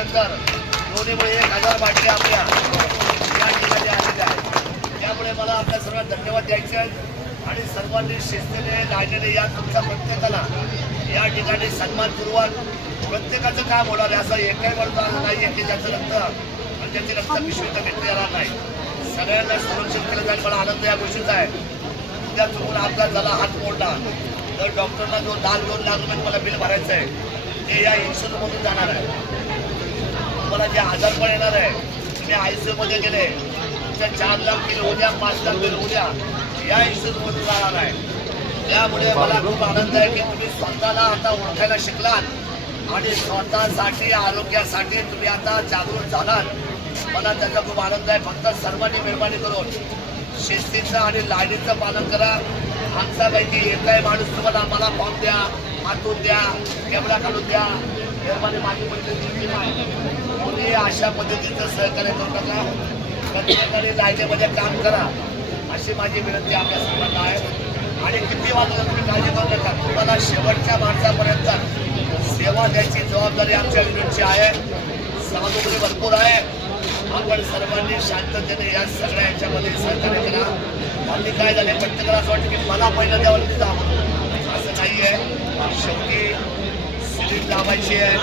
नंतर दोन्हीमुळे एक हजार बाटल्या आपल्या या ठिकाणी आलेल्या आहेत. त्यामुळे मला आपल्या सर्वांना धन्यवाद द्यायचे आहेत. आणि सर्वांनी शिस्तीने लागलेले या तुमच्या प्रत्येकाला या ठिकाणी सन्मानपूर्वक प्रत्येकाचं काम होणार आहे असं एकही वर्ष नाही आहे की ज्याचं रक्त आणि ज्याची रक्त पिशवी घेतले घेतली जाणार नाही. सगळ्यांना सुरक्षित केलं जाईल. मला आनंद या गोष्टीचा आहे. उद्या चुकून अपघात झाला हात मोडला. तर डॉक्टरला जो दहा दोन लाख रुपये मला बिल भरायचं आहे. ते या इन्शुरन्समधून जाणार आहे. तुम्हाला जे आजारपण येणार आहे तुम्ही आय सी मध्ये गेले तुमच्या चार लाख बिल उद्या पाच लाख बिल उद्या या इन्शुरन्समधून जाणार आहे. त्यामुळे मला खूप आनंद आहे की तुम्ही स्वतःला आता ओळखायला शिकलात आणि स्वतःसाठी आरोग्यासाठी तुम्ही आता जागृत झालात. मला त्याचा खूप आनंद आहे. फक्त सर्वांनी मेहरबानी करून शिस्तीचं आणि लाईनीचं पालन करा. आमच्यापैकी एकही माणूस तुम्हाला मला फॉर्म द्या हातून द्या कॅमेरा काढून द्या. मेहरबानी माझी पद्धती कोणी अशा पद्धतीचं सहकार्य करू नका. प्रत्येकाने लाईनीमध्ये काम करा. अशी माझी विनंती आपल्या सर्वांना आहे. आणि किती वाजता तुम्ही काळजी करू नका. तुम्हाला शेवटच्या माणसापर्यंत सेवा द्यायची जबाबदारी आमच्या युनिटची आहे. सामुग्री भरपूर आहे. आपण सर्वांनी शांततेने या सगळ्या याच्यामध्ये सहकार्य करा. हल्ली काय झाले प्रत्येकाला असं वाटतं की मला पहिलं द्यावं तिथं हवं. असं नाही आहे शेवटी सिरीज लावायची आहे.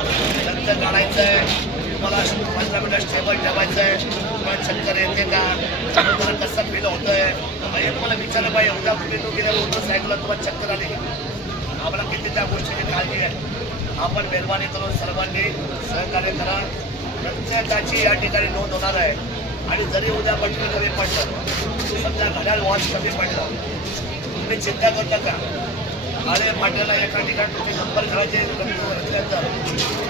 नंतर काढायचं आहे. तुम्हाला पंधरा मिनिटं स्टेबल ठेवायचं आहे. तुम्हाला चक्कर येते का? तुम्हाला कसं फील होतं आहे म्हणजे तुम्हाला विचारलं पाहिजे. एवढा तुम्ही तो गेल्या मोटरसायकलला तुम्हाला चक्कर आली आम्हाला किती त्या गोष्टीची काळजी आहे. आपण मेहरबानी करून सर्वांनी सहकार्य करा. प्रत्येकाची या ठिकाणी नोंद होणार आहे. आणि जरी उद्या बटन कमी पडलं समजा घड्याळ वॉच कमी पडलं तुम्ही चिंता करू नका. अरे पाट्याला एका ठिकाणी तुम्ही नंबर करायचे असल्यानंतर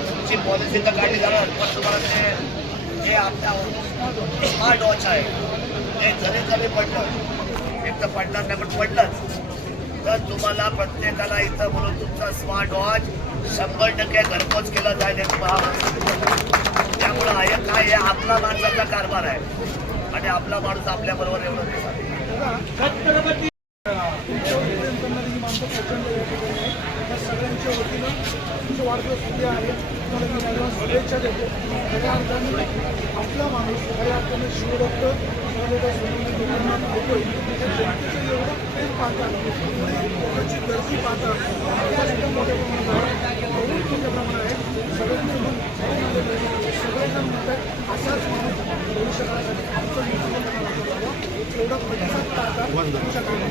तुमची पॉलिसी तर काढली जाणार. पण तुम्हाला ते जे आपल्या स्मार्ट वॉच आहे ते जरी जरी पडलं एक तर पडणार नाही पण पडलंच. तर तुम्हाला प्रत्येकाला इथं बोलून तुमचा स्मार्ट वॉच शंभर टक्के घरपोच केला जाईल त्यामुळं हे काय हे आपला माणसाचा कारभार आहे. आणि आपला माणूस आपल्याबरोबर एवढं नाही चालत. या सगळ्यांच्या वतीनं तुमचे वाढदिवस उद्या आहे तुम्हाला मी ॲडव्हान्स शुभेच्छा देतो खऱ्या अर्थाने आपला माणूस खऱ्या अर्थाने शिवभक्त शिवलेल्या सोडून लोकांना होतोय त्या जनतेचं एवढं प्रेम पाहतात एवढी लोकांची गर्दी पाहतात आपल्या सुद्धा मोठ्या प्रमाणात आहे एवढी मोठ्या प्रमाणात आहे सगळ्यांनी म्हणून सगळेजण म्हणतात असाच माणूस भविष्यकाळासाठी आमचं नेतृत्व करायला एवढा प्रतिसाद पाहतात तुमच्याकडे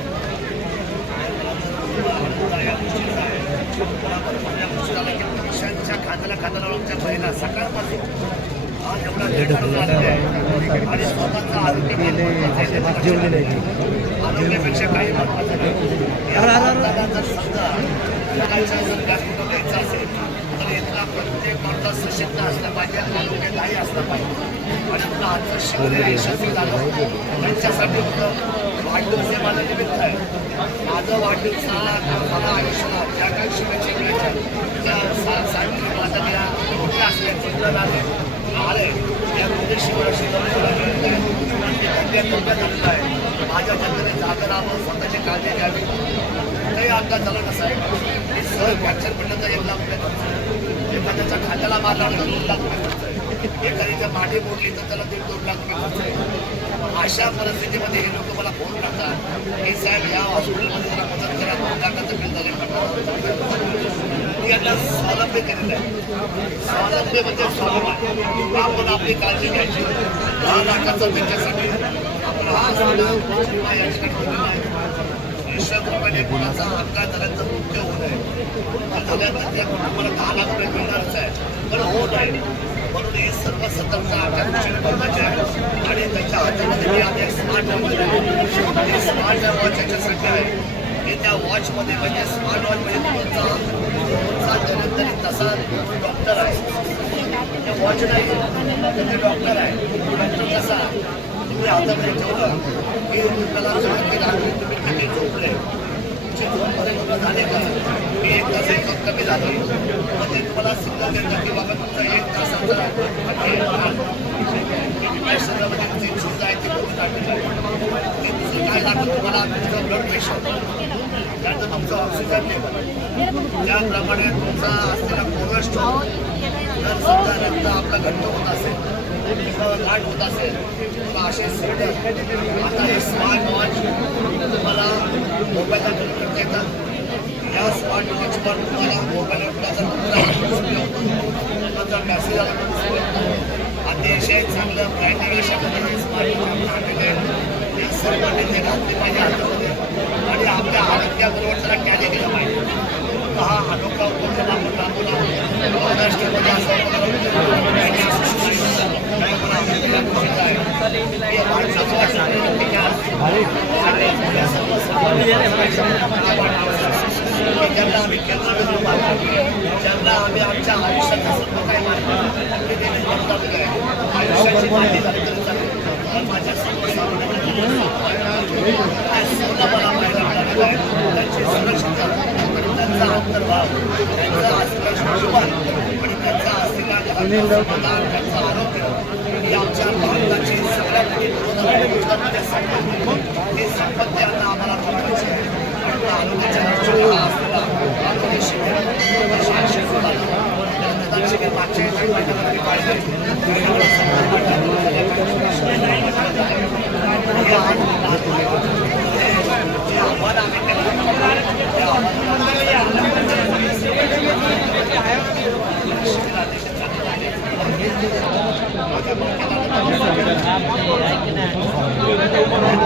खात्याला आमच्या पहिला सकाळपासून आज एवढा आणि स्वतःचं आरोग्य आरोग्यापेक्षा काही महत्वाचं नाही असेल तर इथला प्रत्येक माणूस सशक्त असला पाहिजे आरोग्यदायी असला पाहिजे. आणि आजचं शिवने यशस्वी झालं त्यांच्यासाठी वाढदिवस हे माझं निमित्त आहे. माझं वाढदिवस हा मला आयुष्याला ज्या काही शुभेच्छा मिळायच्या त्या असल्या आले. आले. या प्रदेश आहे. माझ्या जनतेने जागा आपण स्वतःची काळजी घ्यावी काही अपघात झाला कसा आहे? सहज फ्रॅक्चर पडलं तर एक लाख रुपये खर्च आहे. एखाद्याच्या खात्याला मारला तर दोन लाख रुपये खर्च आहे. एखाद्याच्या मोडली तर त्याला दीड दोन लाख रुपये खर्च आहे. अशा परिस्थितीमध्ये हे लोक मला फोन करतात. की साहेब या हॉस्पिटल जरा मदत करा दोन लाखाचं बिल झालं आपल्या स्वावलंबी करीत आहे. स्वावलंबी म्हणजे स्वाभिमान आपण आपली काळजी घ्यायची. दहा लाखाचा त्यांच्यासाठी आपण हा हॉस्पिटल आहे. वीसशे कोणाचा अपघात झाला मृत्यू होऊ झाल्यानंतर त्या कुटुंबाला दहा लाख रुपये मिळणारच आहे. पण होत नये म्हणून हे सर्व सतर्कता आहे आणि त्याच्या हातामध्ये मी आता स्मार्ट वॉच हे स्मार्ट वॉच याच्यासाठी आहे. की त्या वॉचमध्ये म्हणजे स्मार्ट वॉच म्हणजे तुमचा तसा डॉक्टर आहे. म्हणजे वॉच नाही तर ते डॉक्टर आहे. डॉक्टर कसा तुम्ही हातामध्ये ठेवलं की तुम्हाला कळत की रात्री तुम्ही किती झोपले. तुमची झोप तुम्हाला झाले का? मी एक तास एक तास कमी झाले. मग ते तुम्हाला सिग्नल देतात की बाबा तुमचा एक तास शरीरामध्ये तुमची झोप आहे ती करून टाकली ते काय लागतं? तुम्हाला तुमचं ब्लड प्रेशर त्यानंतर तुमचं ऑक्सिजन लेवल त्याप्रमाणे तुमचा असलेला कोलेस्ट्रॉल जर सुद्धा रक्त आपला घट्ट होत असेल किंवा गाठ होत असेल तर असे सिस्टम आता हे स्मार्ट वॉच तुम्हाला मोबाईलला कनेक्ट करता येतात या स्मार्ट वॉचवर तुम्हाला मोबाईलवर कुणाचा नंबर मेसेज आला अतिशय चांगलं ब्रँडिंग अशा स्मार्ट वॉच आपण आणलेले आहेत हे सर्व ते घातले पाहिजे. हातामध्ये आणि आपल्या आरोग्याबरोबर त्याला कॅरी केलं पाहिजे हा अनोखा उपक्रम आपण राबवला महाराष्ट्रामध्ये असं ज्यांना आम्ही केंद्र ज्यांना आम्ही आमच्या आयुष्याचं सर्व काही मानतो ते त्यांनी बदलावलं आहे आयुष्याची माहिती झाली तरी चालेल पण माझ्या सर्व सोनं मला त्यांचा अंतर्भाव त्यांचा असलेला जीवन आणि त्यांचा असलेला त्यांचं आरोग्य आमच्या भारताची सगळ्यात मोठी संपत्ती आता आम्हाला ठरवायची आहे आणि आरोग्याच्या दृष्टीने हा असलेला आरोग्य शिबिर शासकीय सुधारणा तर कदाचित हे मागच्या एक महिन्यामध्ये पाहिजे त्यामुळे सर्व माध्यमांमध्ये हे आज जे आव्हान आम्ही केलं ते शिवरायांच्या विचाराने या संपूर्ण असलेल्या जंगल व्यवस्थेला छाती द्यावी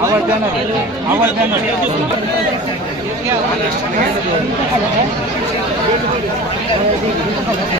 आवाज देणार आवाज देणार महाराष्ट्राने